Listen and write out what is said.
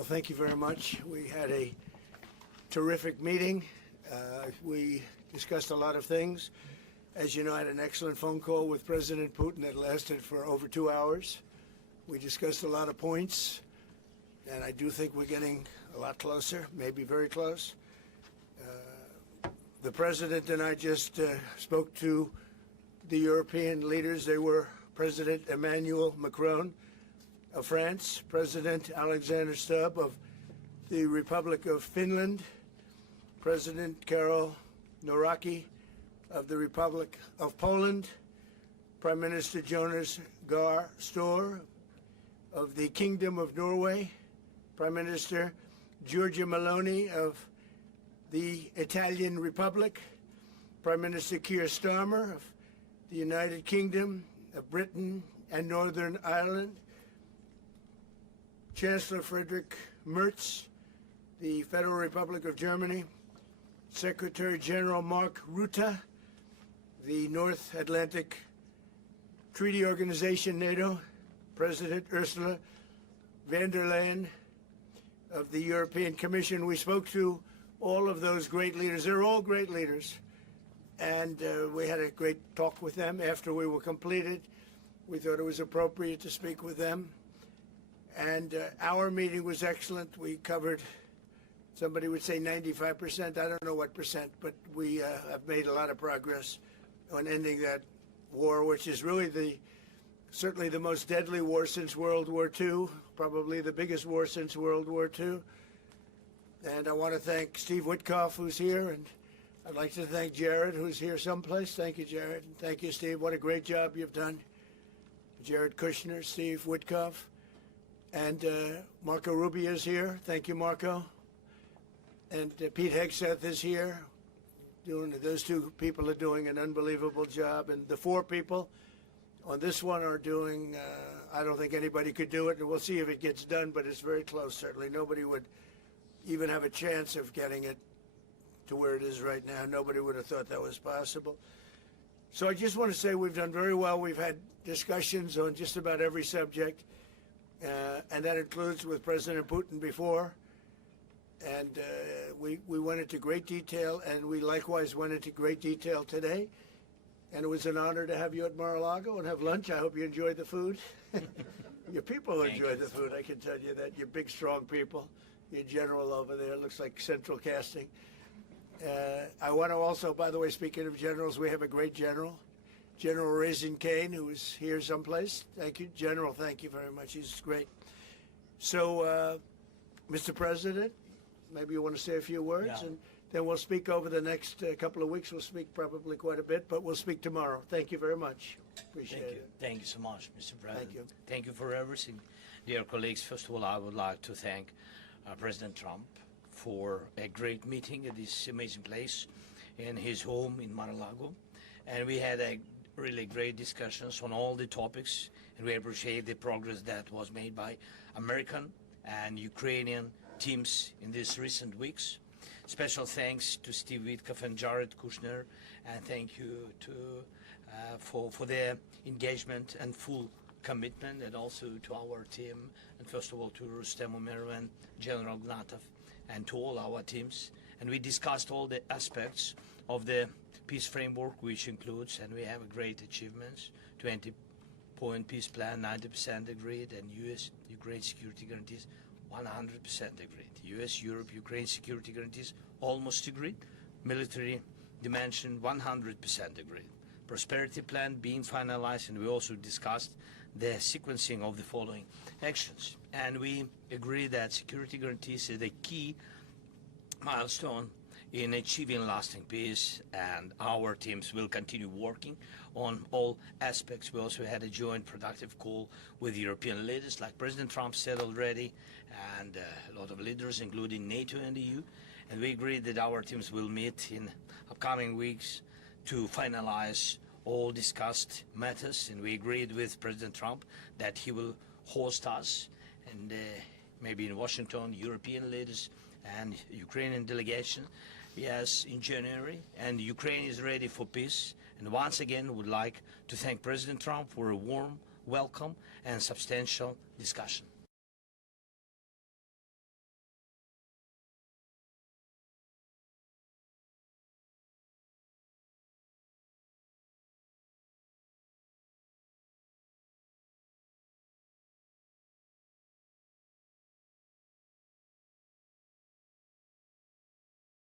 Well, thank you very much. We had a terrific meeting. We discussed a lot of things. As you know, I had an excellent phone call with President Putin that lasted for over 2 hours. We discussed a lot of points, and I do think we're getting a lot closer, maybe very close. The President and I just spoke to the European leaders. They were President Emmanuel Macron of France, President Alexander Stubb of the Republic of Finland, President Karol Nawrocki of the Republic of Poland, Prime Minister Jonas Gahr Store of the Kingdom of Norway, Prime Minister Giorgia Meloni of the Italian Republic, Prime Minister Keir Starmer of the United Kingdom of Britain and Northern Ireland, Chancellor Frederick Mertz, the Federal Republic of Germany, Secretary General Mark Rutte, the North Atlantic Treaty Organization, NATO, President Ursula von der Leyen of the European Commission. We spoke to all of those great leaders. They're all great leaders. And we had a great talk with them after we were completed. We thought it was appropriate to speak with them. And our meeting was excellent. We covered, somebody would say 95%. I don't know what percent, but we have made a lot of progress on ending that war, which is really certainly the most deadly war since World War II, probably the biggest war since World War II. And I want to thank Steve Witkoff, who's here, and I'd like to thank Jared, who's here someplace. Thank you, Jared. And thank you, Steve. What a great job you've done. Jared Kushner, Steve Witkoff, and Marco Rubio is here. Thank you, Marco. And Pete Hegseth is here. Those two people are doing an unbelievable job. And the four people on this one are doing, I don't think anybody could do it, and we'll see if it gets done, but it's very close, certainly. Nobody would even have a chance of getting it to where it is right now. Nobody would have thought that was possible. So I just want to say we've done very well. We've had discussions on just about every subject, and that includes with President Putin before. And we went into great detail, and we likewise went into great detail today. And it was an honor to have you at Mar-a-Lago and have lunch. I hope you enjoyed the food. Your people enjoyed the food, I can tell you that. You're big, strong people. Your general over there looks like central casting. I want to also, by the way, speaking of generals, we have a great general, General Cain, who is here someplace. Thank you, General. Thank you very much. He's great. So, Mr. President, maybe you want to say a few words, and then we'll speak over the next couple of weeks. We'll speak probably quite a bit, but we'll speak tomorrow. Thank you very much. Appreciate it. Thank you so much, Mr. President. Thank you. Thank you for everything. Dear colleagues, first of all, I would like to thank President Trump for a great meeting at this amazing place in his home in Mar-a-Lago. And we had a really great discussions on all the topics, and we appreciate the progress that was made by American and Ukrainian teams in these recent weeks. Special thanks to Steve Witkoff and Jared Kushner, and thank you to for their engagement and full commitment, and also to our team, and first of all to Rustem Umerov and General Gnatov, and to all our teams. And we discussed all the aspects of the peace framework, which includes, and we have great achievements, 20-point peace plan, 90% agreed, and U.S.-Ukraine security guarantees, 100% agreed. U.S.-Europe, Ukraine security guarantees, almost agreed. Military dimension, 100% agreed. Prosperity plan being finalized, and we also discussed the sequencing of the following actions. And we agree that security guarantees is the key milestone in achieving lasting peace, and our teams will continue working on all aspects. We also had a joint productive call with European leaders, like President Trump said already, and a lot of leaders, including NATO and the EU. And we agreed that our teams will meet in upcoming weeks to finalize all discussed matters, and we agreed with President Trump that he will host us, and maybe in Washington, European leaders and Ukrainian delegation, yes, in January, and Ukraine is ready for peace. And once again, would like to thank President Trump for a warm welcome and substantial discussion.